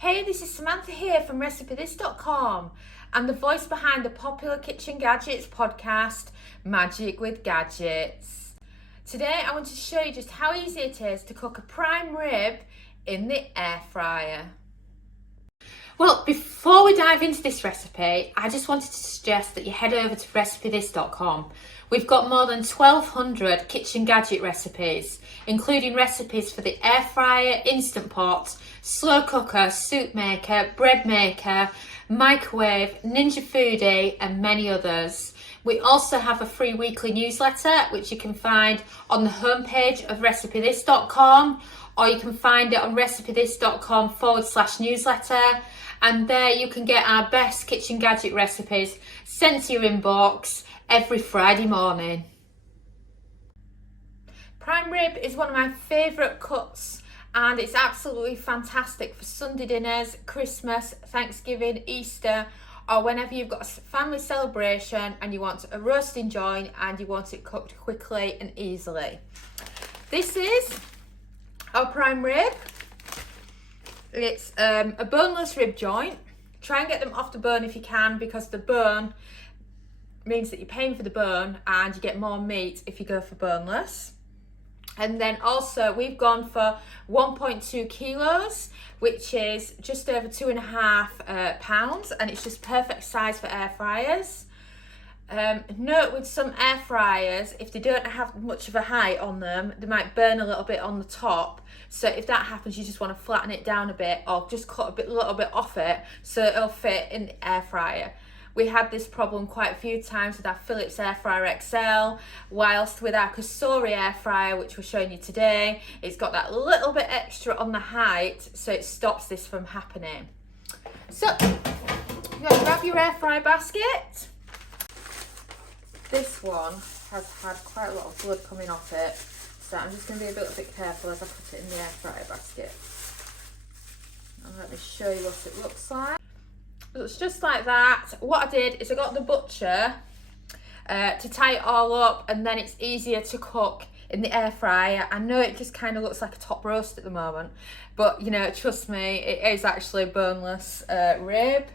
Hey, this is Samantha here from RecipeThis.com. I'm the voice behind the popular Kitchen Gadgets podcast, Magic with Gadgets. Today I want to show you just how easy it is to cook a prime rib in the air fryer. Well, before we dive into this recipe, I just wanted to suggest that you head over to RecipeThis.com. We've got more than 1,200 kitchen gadget recipes, including recipes for the air fryer, instant pot, slow cooker, soup maker, bread maker, microwave, Ninja Foodie, and many others. We also have a free weekly newsletter, which you can find on the homepage of RecipeThis.com, or you can find it on RecipeThis.com/newsletter. And there you can get our best kitchen gadget recipes sent to your inbox every Friday morning. Prime rib is one of my favourite cuts, and it's absolutely fantastic for Sunday dinners, Christmas, Thanksgiving, Easter, or whenever you've got a family celebration and you want a roasting joint and you want it cooked quickly and easily. This is our prime rib. It's a boneless rib joint. Try and get them off the bone if you can, because the bone means that you're paying for the bone and you get more meat if you go for boneless. And then also we've gone for 1.2 kilos, which is just over 2.5 pounds, and it's just perfect size for air fryers. Note with some air fryers, if they don't have much of a height on them, they might burn a little bit on the top. So if that happens, you just want to flatten it down a bit, or just cut a little bit off it so it'll fit in the air fryer. We had this problem quite a few times with our Philips Air Fryer XL, whilst with our Cosori air fryer, which we're showing you today, it's got that little bit extra on the height, so it stops this from happening. So, you're going to grab your air fryer basket. This one has had quite a lot of blood coming off it, so I'm just going to be a little bit careful as I put it in the air fryer basket. And let me show you what it looks like. It looks just like that. What I did is I got the butcher to tie it all up, and then it's easier to cook in the air fryer. I know it just kind of looks like a top roast at the moment, but you know, trust me, it is actually boneless rib.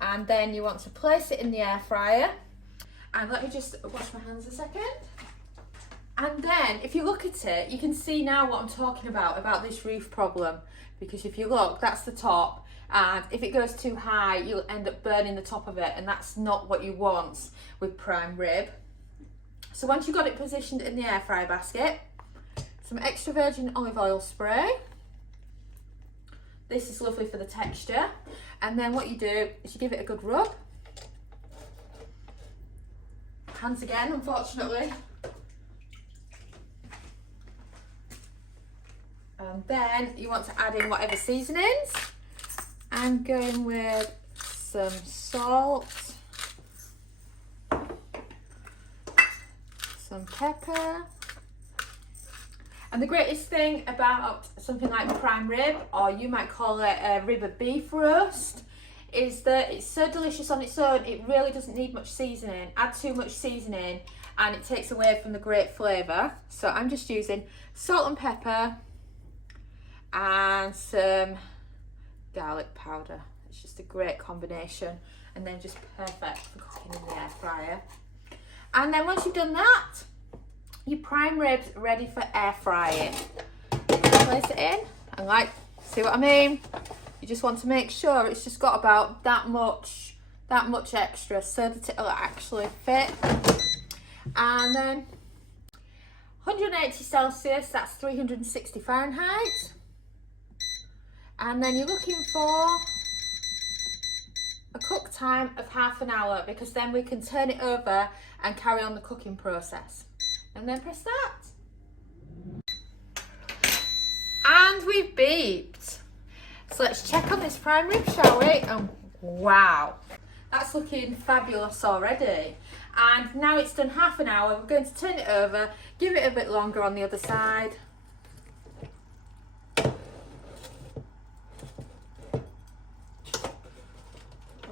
And then you want to place it in the air fryer. And let me just wash my hands a second. And then if you look at it, you can see now what I'm talking about this roof problem. Because if you look, that's the top. And if it goes too high, you'll end up burning the top of it. And that's not what you want with prime rib. So once you've got it positioned in the air fryer basket, some extra virgin olive oil spray. This is lovely for the texture. And then what you do is you give it a good rub. Hands again, unfortunately. And then you want to add in whatever seasonings. I'm going with some salt, some pepper. And the greatest thing about something like prime rib, or you might call it a rib of beef roast, is that it's so delicious on its own, it really doesn't need much seasoning. Add too much seasoning and it takes away from the great flavour. So I'm just using salt and pepper and some garlic powder. It's just a great combination, and then just perfect for cooking in the air fryer. And then once you've done that, your prime rib's ready for air frying. Place it in, and see what I mean? You just want to make sure it's just got about that much extra so that it'll actually fit. And then 180 Celsius, that's 360 Fahrenheit. And then you're looking for a cook time of half an hour, because then we can turn it over and carry on the cooking process. And then press that. And we've beeped. So let's check on this prime rib, shall we? Oh, wow, that's looking fabulous already. And now it's done half an hour, we're going to turn it over, give it a bit longer on the other side.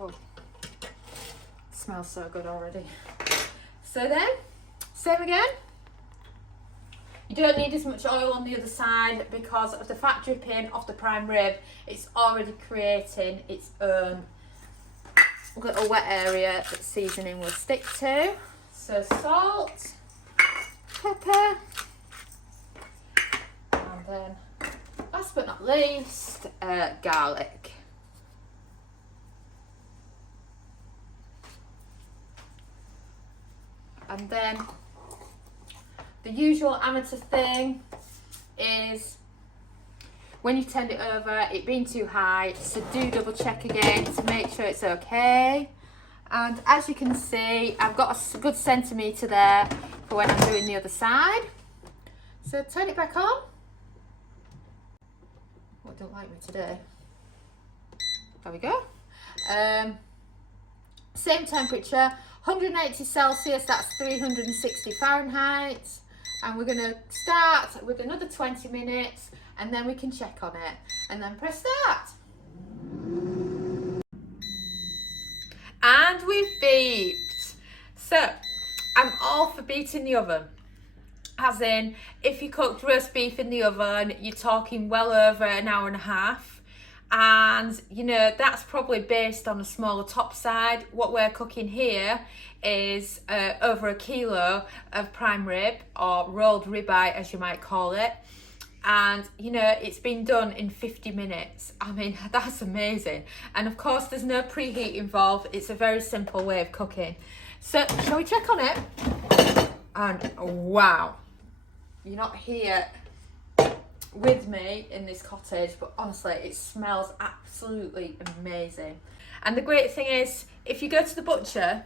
Oh, smells so good already. So then, same again. You don't need as much oil on the other side because of the fat dripping off the prime rib. It's already creating its own little wet area that seasoning will stick to. So salt, pepper, and then last but not least, garlic. And then the usual amateur thing is when you've turned it over, it being too high, so do double check again to make sure it's okay. And as you can see, I've got a good centimetre there for when I'm doing the other side. So turn it back on. Oh, it don't like me today. There we go. Same temperature, 180 Celsius, that's 360 Fahrenheit. And we're going to start with another 20 minutes and then we can check on it. And then press start. And we've beeped. So, I'm all for beating the oven. As in, if you cooked roast beef in the oven, you're talking well over an hour and a half. And, you know, that's probably based on a smaller top side. What we're cooking here is over 1 kilo of prime rib, or rolled ribeye as you might call it. And, you know, it's been done in 50 minutes. I mean, that's amazing. And of course, there's no preheat involved. It's a very simple way of cooking. So, shall we check on it? And wow, you're not here with me in this cottage, but honestly, it smells absolutely amazing. And the great thing is, if you go to the butcher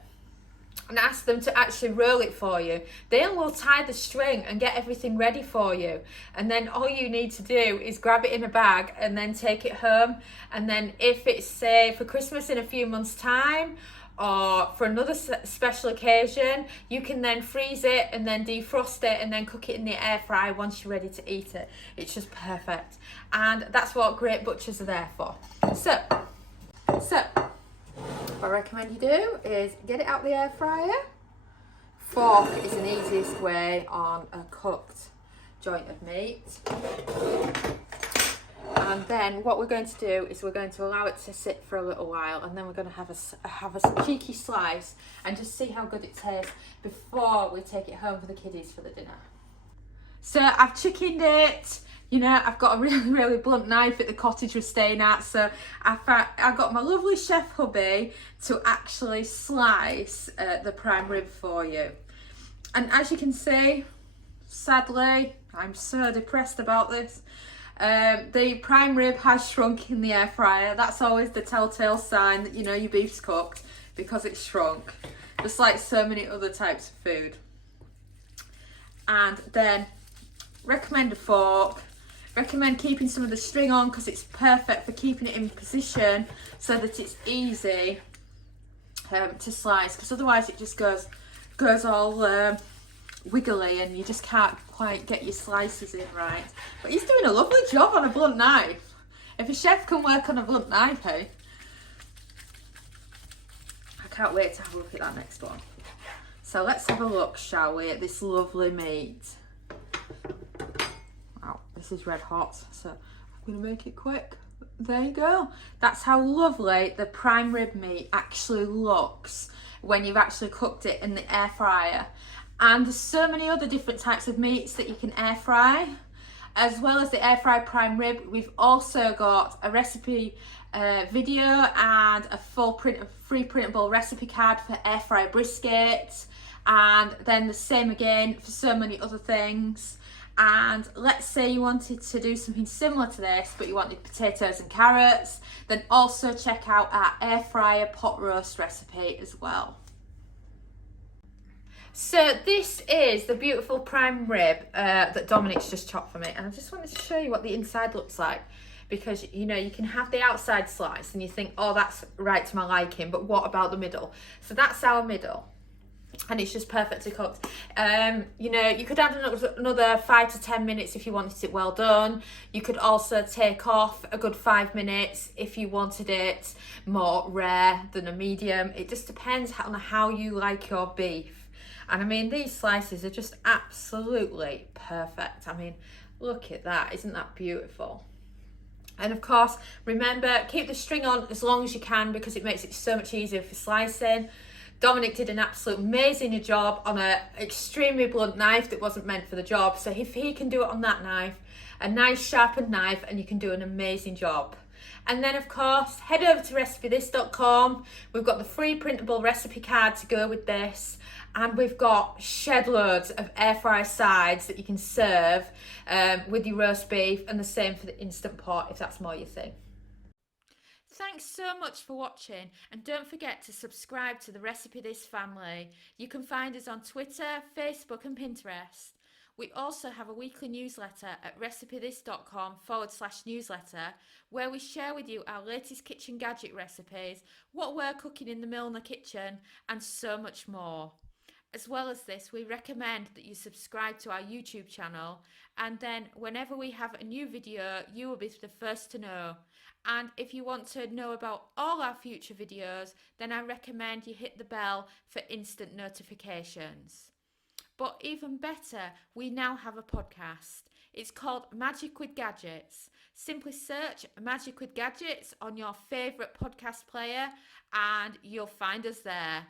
and ask them to actually roll it for you, they will tie the string and get everything ready for you. And then all you need to do is grab it in a bag and then take it home. And then if it's, say, for Christmas in a few months' time, or for another special occasion, you can then freeze it and then defrost it and then cook it in the air fryer once you're ready to eat it. It's just perfect. And that's what great butchers are there for. So what I recommend you do is get it out the air fryer. Fork is an easiest way on a cooked joint of meat. And then what we're going to do is we're going to allow it to sit for a little while, and then we're going to have a cheeky slice and just see how good it tastes before we take it home for the kiddies for the dinner. So I've chickened it. You know, I've got a really blunt knife at the cottage we're staying at, so I got my lovely chef hubby to actually slice the prime rib for you. And as you can see, sadly, I'm so depressed about this. The prime rib has shrunk in the air fryer. That's always the telltale sign that you know your beef's cooked, because it's shrunk, just like so many other types of food. And then recommend a fork. Recommend keeping some of the string on because it's perfect for keeping it in position so that it's easy to slice, because otherwise it just goes all wiggly and you just can't quite get your slices in right. But he's doing a lovely job on a blunt knife. If a chef can work on a blunt knife, hey? I can't wait to have a look at that next one. So let's have a look, shall we, at this lovely meat. Wow, this is red hot, so I'm gonna make it quick. There you go. That's how lovely the prime rib meat actually looks when you've actually cooked it in the air fryer. And there's so many other different types of meats that you can air fry. As well as the air fried prime rib, we've also got a recipe video and a free printable recipe card for air fry brisket. And then the same again for so many other things. And let's say you wanted to do something similar to this, but you wanted potatoes and carrots, then also check out our air fryer pot roast recipe as well. So this is the beautiful prime rib that Dominic's just chopped for me, and I just wanted to show you what the inside looks like, because you know you can have the outside slice and you think, oh, that's right to my liking, but what about the middle? So that's our middle, and it's just perfectly cooked. You know, you could add another 5 to 10 minutes if you wanted it well done. You could also take off a good 5 minutes if you wanted it more rare than a medium. It just depends on how you like your beef. And I mean, these slices are just absolutely perfect. I mean, look at that. Isn't that beautiful? And of course, remember, keep the string on as long as you can because it makes it so much easier for slicing. Dominic did an absolute amazing job on an extremely blunt knife that wasn't meant for the job. So if he can do it on that knife, a nice sharpened knife, and you can do an amazing job. And then of course, head over to recipethis.com. We've got the free printable recipe card to go with this. And we've got shed loads of air fry sides that you can serve with your roast beef, and the same for the Instant Pot if that's more your thing. Thanks so much for watching, and don't forget to subscribe to the Recipe This family. You can find us on Twitter, Facebook and Pinterest. We also have a weekly newsletter at recipethis.com/newsletter where we share with you our latest kitchen gadget recipes, what we're cooking in the Milner kitchen, and so much more. As well as this, we recommend that you subscribe to our YouTube channel, and then whenever we have a new video, you will be the first to know. And if you want to know about all our future videos, then I recommend you hit the bell for instant notifications. But even better, we now have a podcast. It's called Magic with Gadgets. Simply search Magic with Gadgets on your favourite podcast player and you'll find us there.